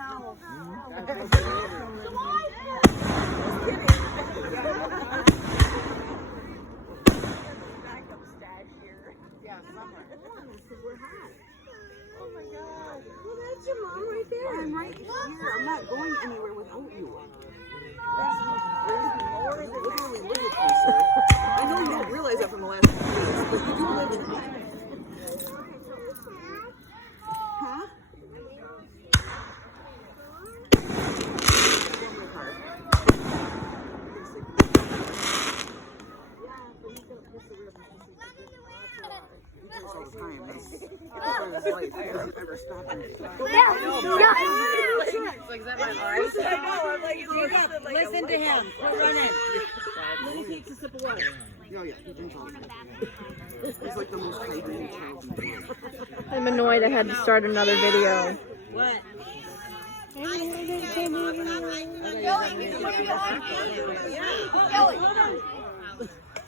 hell. Oh my God. Well, that's your mom right there. I'm right here. I'm not going anywhere without you. There's literally live with me, sir. I know you don't realize that from the last few days, but you do live with me. Huh? Listen to him. We're running. Let me take a sip of water. Yeah, he drinks all the time. He's like the most hydrated child in the world. I'm annoyed I had to start another video. What?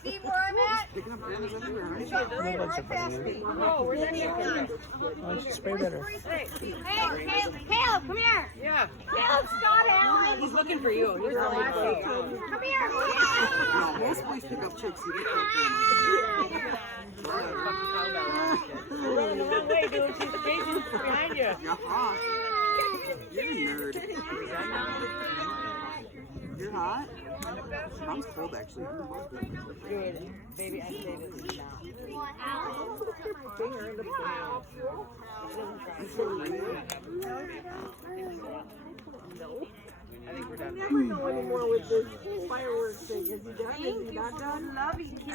See where I'm at? Picking up bananas everywhere, right? Right past me. Oh, we're in here. Spray better. Hey, Caleb, come here. Yeah. Caleb, Scott Allen. He's looking for you. He's the last one. Come here. No, most boys pick up chicks. You get that No way, dude. She's chasing behind you. hot. You're a nerd. You're hot? Mom's cold, actually. Dude, baby, I saved it now. Finger in the pool. No. I think we're done. I never know anymore with this fireworks thing. Is he done? Is he not done? Love you, kids. I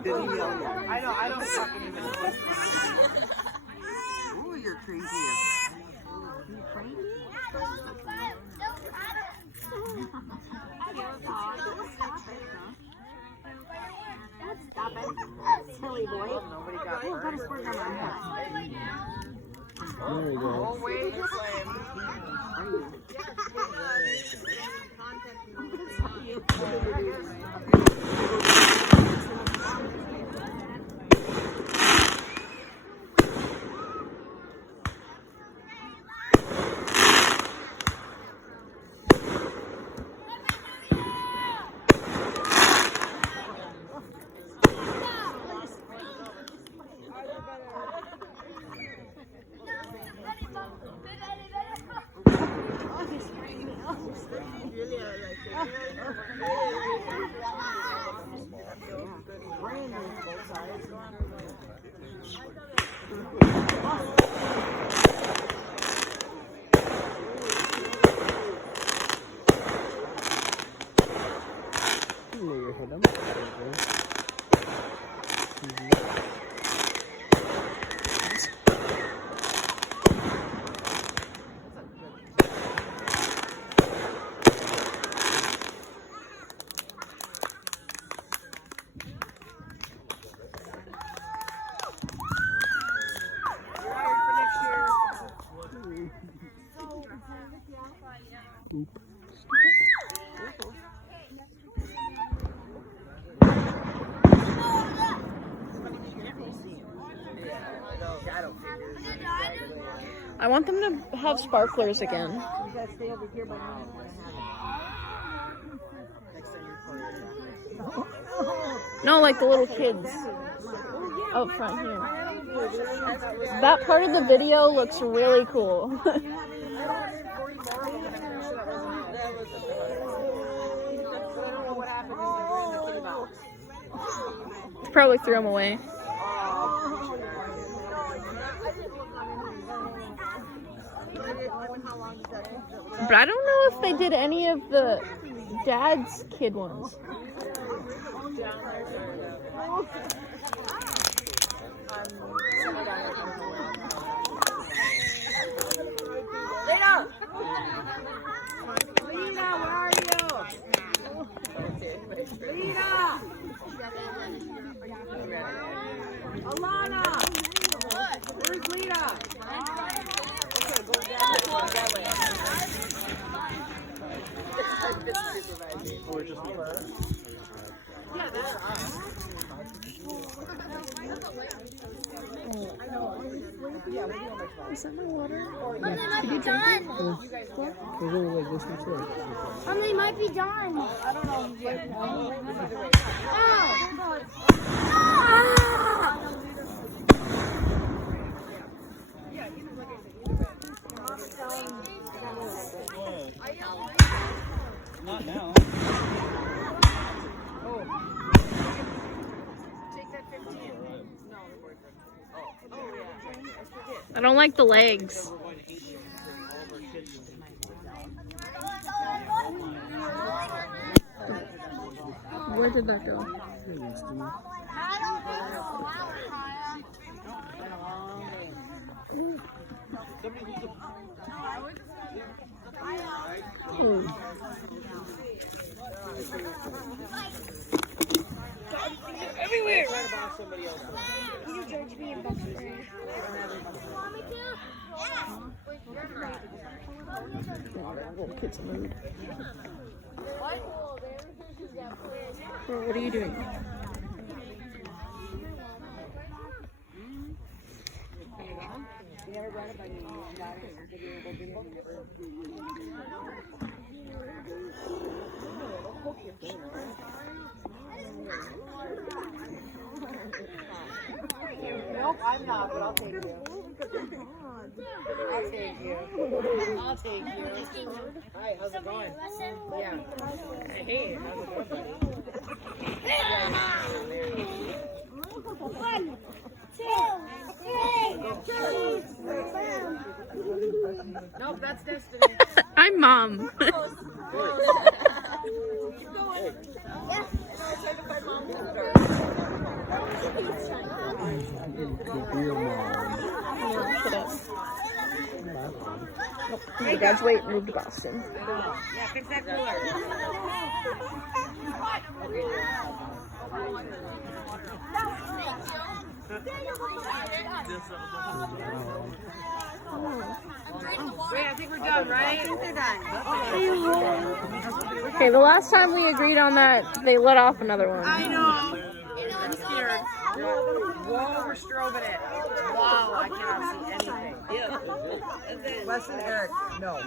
know, I don't fucking even know. Oh, you're crazy. You crazy? Stop it. Silly boy. Nobody got Oh, got a hurt. squirt on my head. There you go. Oh, wait, it's You hit him. I want them to have sparklers again. You gotta stay over here by me. No, like the little kids out front here. That part of the video looks really cool. Probably threw them away. But I don't know if they did any of the dad's kid ones. Lena! Lena, where are you? Lena! Alana! Where's Lena? Okay, go that way. Or just Yeah, that's Is that my water? Mom, they might be done. Mom, they might be done. I don't know. Not now. I don't like the legs. Where did that go? Ooh. Everywhere. Right about somebody else. You judge me in boxing. Want me to? Little kid's mood. Bro, what are you doing? Nope, I'm not, but I'll take you. I'll take you. I'll take you. Hi, how's it going? Yeah. Hey, how's it going, buddy? One, two, three. Nope, that's Destiny. I'm mom. Keep going. Yeah. You guys wait, move to Boston. Yeah, fix that cooler. Wait, I think we're done, right? I think they're done. Okay, the last time we agreed on that, they let off another one. I know. I'm scared. Whoa, we're strobing it. Wow, I cannot see anything. Yeah. Less than Eric. No.